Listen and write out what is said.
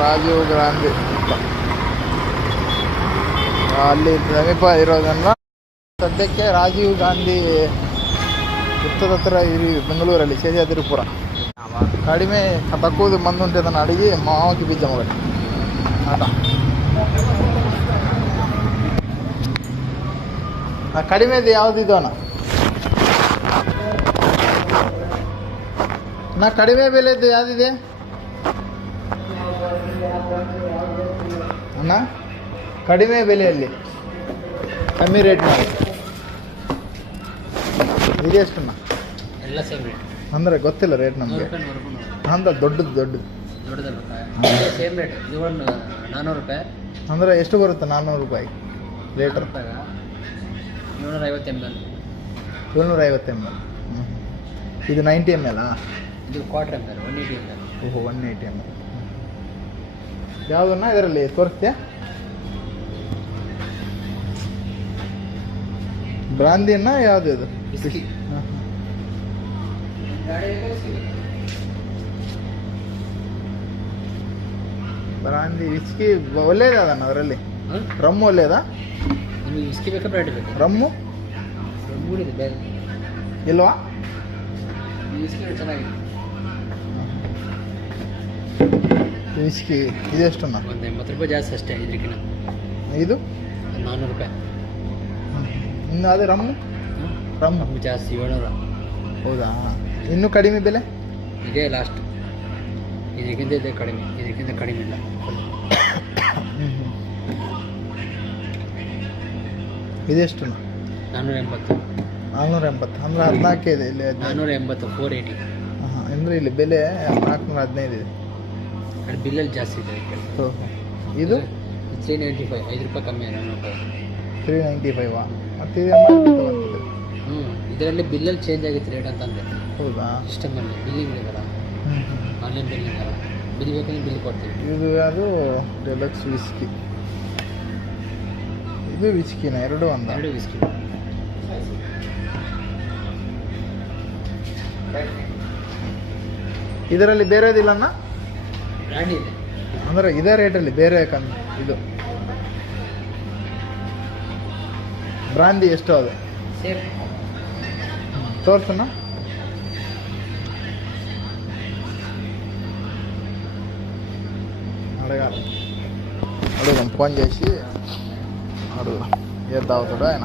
ರಾಜೀವ್ ಗಾಂಧಿ ಅಲ್ಲಿ ಸಮೀಪ ಇರೋದನ್ನು ಸದ್ಯಕ್ಕೆ ರಾಜೀವ್ ಗಾಂಧಿ ವೃತ್ತದ ಹತ್ರ ಇರಿ ಬೆಂಗಳೂರಲ್ಲಿ ಶೇಷಾದ್ರಿಪುರ ಕಡಿಮೆ ತಕ್ಕೂದು ಮಂದು ಉಂಟು ಅದನ್ನು ಅಡಿಗೆ ಮಾವಕ್ಕೆ ಬೀಜ ಮಗಡಿ ಆಟ ಕಡಿಮೆದು ಯಾವುದಿದು ಅಣ್ಣ ಕಡಿಮೆ ಬೆಲೆದು ಯಾವುದಿದೆ ಅಣ್ಣ ಕಡಿಮೆ ಬೆಲೆಯಲ್ಲಿ ಕಮ್ಮಿ ರೇಟ್ ಮಾಡಿ ಇದೆಷ್ಟಣ್ಣ ಎಲ್ಲ ಸೇಮ್ ರೇಟ್ ಅಂದರೆ ಗೊತ್ತಿಲ್ಲ ರೇಟ್ ನಮಗೆ ಅಂದ್ರೆ ದೊಡ್ಡದು ಸೇಮ್ ರೇಟ್ ಇದು ಒಂದು 400 ರೂಪಾಯಿ ಅಂದರೆ ಎಷ್ಟು ಬರುತ್ತೆ 400 ರೂಪಾಯಿ ಲೀಟರ್ 750 ml 750 ml ಇದು 90 ml ಇದು ಕ್ವಾರ್ಟರ್ ml 180 ml ಓಹೋ 180 ml ಯಾವುದನ್ನ ಇದರಲ್ಲಿ ತೋರಿಸ್ತೀಯಾ ಬ್ರಾಂದಿನ ಯಾವುದು ಇದು ಬ್ರಾಂದಿ ವಿಸ್ಕಿ ಒಳ್ಳೇದಣ್ಣ ಅದರಲ್ಲಿ ರಮ್ಮು ಒಳ್ಳೇದಾ ನಿಮಗೆ ವಿಸ್ಕಿ ಬೇಕಾ ಬ್ರಾಂಡಿ ಬೇಕಾ ರಮ್ಮು ಇದೆ ಬೇರೆ ಇಲ್ವಾ ವಿಸ್ಕಿ ಚೆನ್ನಾಗಿದೆ ವಿಸ್ಕಿ ಇದೆಷ್ಟಣ್ಣ ಒಂದು 80 ರೂಪಾಯಿ ಜಾಸ್ತಿ ಅಷ್ಟೇ ಇದಕ್ಕಿಂತ ಇದು 400 ರೂಪಾಯಿ ಇನ್ನು ಅದೇ ರಮ್ಮು ರಮ್ಮು ಜಾಸ್ತಿ 700 ಹೌದಾ ಇನ್ನೂ ಕಡಿಮೆ ಬೆಲೆ ಇದೇ ಲಾಸ್ಟ್ ಇದಕ್ಕಿಂತ ಇದೆ ಕಡಿಮೆ ಇದಕ್ಕಿಂತ ಕಡಿಮೆ ಇಲ್ಲ ಇದೆಷ್ಟು 480 480 ಅಂದರೆ 14 ಇದೆ ಇಲ್ಲಿ 480 480 ಹಾಂ ಅಂದರೆ ಇಲ್ಲಿ ಬೆಲೆ 415 ಇದೆ ಅದು ಬಿಲ್ಲಲ್ಲಿ ಜಾಸ್ತಿ ಇದೆ ಇದು 395 5 ರೂಪಾಯಿ ಕಮ್ಮಿ 400 ರೂಪಾಯಿ 395 ಮತ್ತು ಇದರಲ್ಲಿ ಬಿಲ್ಲಲ್ಲಿ ಚೇಂಜ್ ಆಗಿತ್ತು ರೇಟ್ ಅಂತಂದರೆ ಹೌದಾ ಸಿಸ್ಟಮಲ್ಲಿ ಬಿಲ್ಲಿಂಗ್ ಇದೆಯಲ್ಲ ಆನ್ಲೈನ್ ಬಿಲ್ಲಿಂಗ್ ಅಲ್ಲ ಬಿಲ್ ಬೇಕಂದ್ರೆ ಬಿಲ್ ಕೊಡ್ತೀವಿ ಇದು ಅದು ಡೆಲಕ್ಸ್ ವಿಸ್ಕಿ ಇದು ವಿಸ್ಕಿನ ಎರಡು ವಿಸ್ಕಿ ಇದರಲ್ಲಿ ಬೇರೆದಿಲ್ಲಣ್ಣ ಬ್ರ್ಯಾಂಡಿ ಇದೆ ಅಂದರೆ ಇದೇ ರೇಟಲ್ಲಿ ಬೇರೆ ಇದು ಬ್ರಾಂದಿ ಎಷ್ಟು ಅದು ಸೇಮ್ ತೋರ್ಸಣ್ಣ అడగాలి ఫోన్ చేసి అడుగు ఏ తాగుతాడో ఆయన